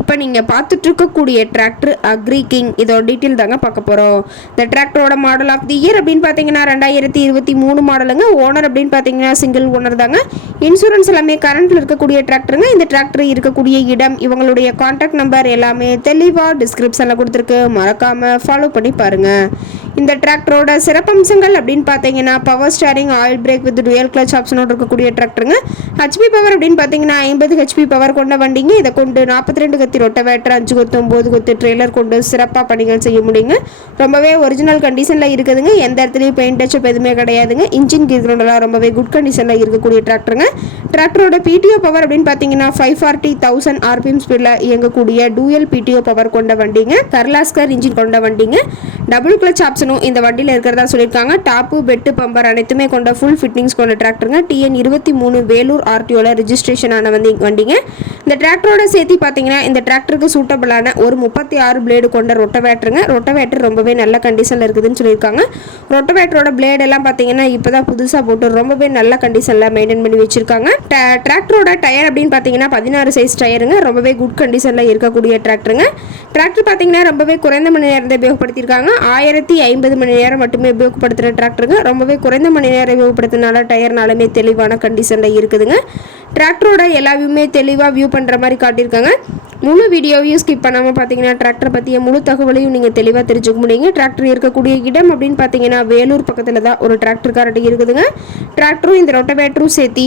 இப்போ நீங்கள் பார்த்துட்டு இருக்கக்கூடிய டிராக்டர் அக்ரி கிங் இதோட டீட்டெயில் தாங்க பார்க்க போகிறோம் இந்த டிராக்டரோட மாடல் ஆஃப் தி இயர் அப்படின்னு பார்த்தீங்கன்னா ரெண்டாயிரத்தி இருபத்தி மூணு மாடலுங்க ஓனர் அப்படின்னு பார்த்தீங்கன்னா சிங்கிள் ஓனர் தாங்க. இன்சூரன்ஸ் எல்லாமே கரண்ட்டில் இருக்கக்கூடிய டிராக்டருங்க இந்த டிராக்டர் இருக்கக்கூடிய இடம் இவங்களுடைய காண்டாக்ட் நம்பர் எல்லாமே தெளிவாக டிஸ்கிரிப்ஷனில் கொடுத்துருக்கு. மறக்காமல் ஃபாலோ பண்ணி பாருங்கள் இந்த டிராக்டரோட சிறப்பம்சங்கள் அப்படின்னு பார்த்தீங்கன்னா power steering oil brake with dual clutch ஆப்ஷனோடு இருக்கக்கூடிய டிராக்டருங்க ஹெச்பி பவர் அப்படின்னு பார்த்தீங்கன்னா ஐம்பது ஹெச்பி பவர் கொண்ட வண்டிங்க. இதை கொண்டு நாற்பத்தி ரெண்டு கத்தி ரொட்டவேட்டர் அஞ்சு கொத்து ஒம்பது கொத்து ட்ரெய்லர் கொண்டு சிறப்பாக பணிகள் செய்ய முடியுங்க. ரொம்பவே ஒரிஜினல் கண்டிஷனில் இருக்குதுங்க. எந்த இடத்துலையும் பெயிண்ட் டச்சப் எதுவுமே கிடையாதுங்க. இன்ஜின் கீர்லாம் ரொம்பவே குட் கண்டிஷனில் இருக்கக்கூடிய டிராக்டருங்க டிராக்டரோட பிடிஓ பவர் அப்படின்னு பார்த்தீங்கன்னா ஃபைவ் ஃபார்ட்டி தௌசண்ட் ஆர்பிஎம் ஸ்பீடில் இயங்கக்கூடிய டூயல் பிடிஓ பவர் கொண்ட வண்டிங்க. கர்லாஸ்கர் இன்ஜின் கொண்ட வண்டிங்க. டபுள் கிளச் ஆப்ஷனும் இந்த வண்டியில் இருக்கிறதா சொல்லியிருக்காங்க. டாப்பு பெட்டு பம்பர் அனைத்துமே கொண்ட ஃபுல் ஃபிட்டிங்ஸ் கொண்ட டிராக்டருங்க டிஎன் இருபத்தி மூணு வேலூர் ஆர்டிஓவில் ரிஜிஸ்ட்ரேஷன் ஆன வந்து வண்டிங்க. இந்த டிராக்டரோட சேர்த்து பார்த்தீங்கன்னா இந்த டிராக்டருக்கு சூட்டபிளான ஒரு முப்பத்தி ஆறு பிளேடு கொண்ட ரொட்டவேட்டருங்க ரொட்டவேட்டர் ரொம்பவே நல்ல கண்டிஷனில் இருக்குதுன்னு சொல்லியிருக்காங்க. ரொட்டவேட்டரோட பிளேட் எல்லாம் பார்த்தீங்கன்னா இப்போ தான் புதுசாக போட்டு ரொம்பவே நல்ல கண்டிஷனில் மெயின்டைன் பண்ணி வச்சிருக்காங்க. டிராக்டரோட டயர் அப்படின்னு பார்த்தீங்கன்னா பதினாறு சைஸ் டயருங்க ரொம்பவே குட் கண்டிஷனில் இருக்கக்கூடிய டிராக்டருங்க டிராக்டர் பார்த்தீங்கன்னா ரொம்பவே குறைந்த மணி நேரத்தை உபயோகப்படுத்தியிருக்காங்க. ஆயிரத்தி ஐம்பது மணி நேரம் மட்டுமே உபயோகப்படுத்துகிற டிராக்டருங்க ரொம்பவே குறைந்த மணி நேரம் உபயோகப்படுத்தினால டயர்னாலுமே தெளிவான கண்டிஷனில் இருக்குதுங்க. டிராக்டரோட எல்லா வியூமே தெளிவாக வியூ பண்ணுற மாதிரி காட்டியிருக்காங்க. முழு வீடியோவையும் ஸ்கிப் பண்ணாமல் பார்த்தீங்கன்னா டிராக்டர் பற்றிய முழு தகவலையும் நீங்கள் தெளிவாக தெரிஞ்சுக்க முடியுங்க. டிராக்டர் இருக்கக்கூடிய இடம் அப்படின்னு பார்த்தீங்கன்னா வேலூர் பக்கத்தில் தான் ஒரு டிராக்டர் காரட்டி இருக்குதுங்க. டிராக்டரும் இந்த ரொட்டவேட்டரும் சேர்த்தி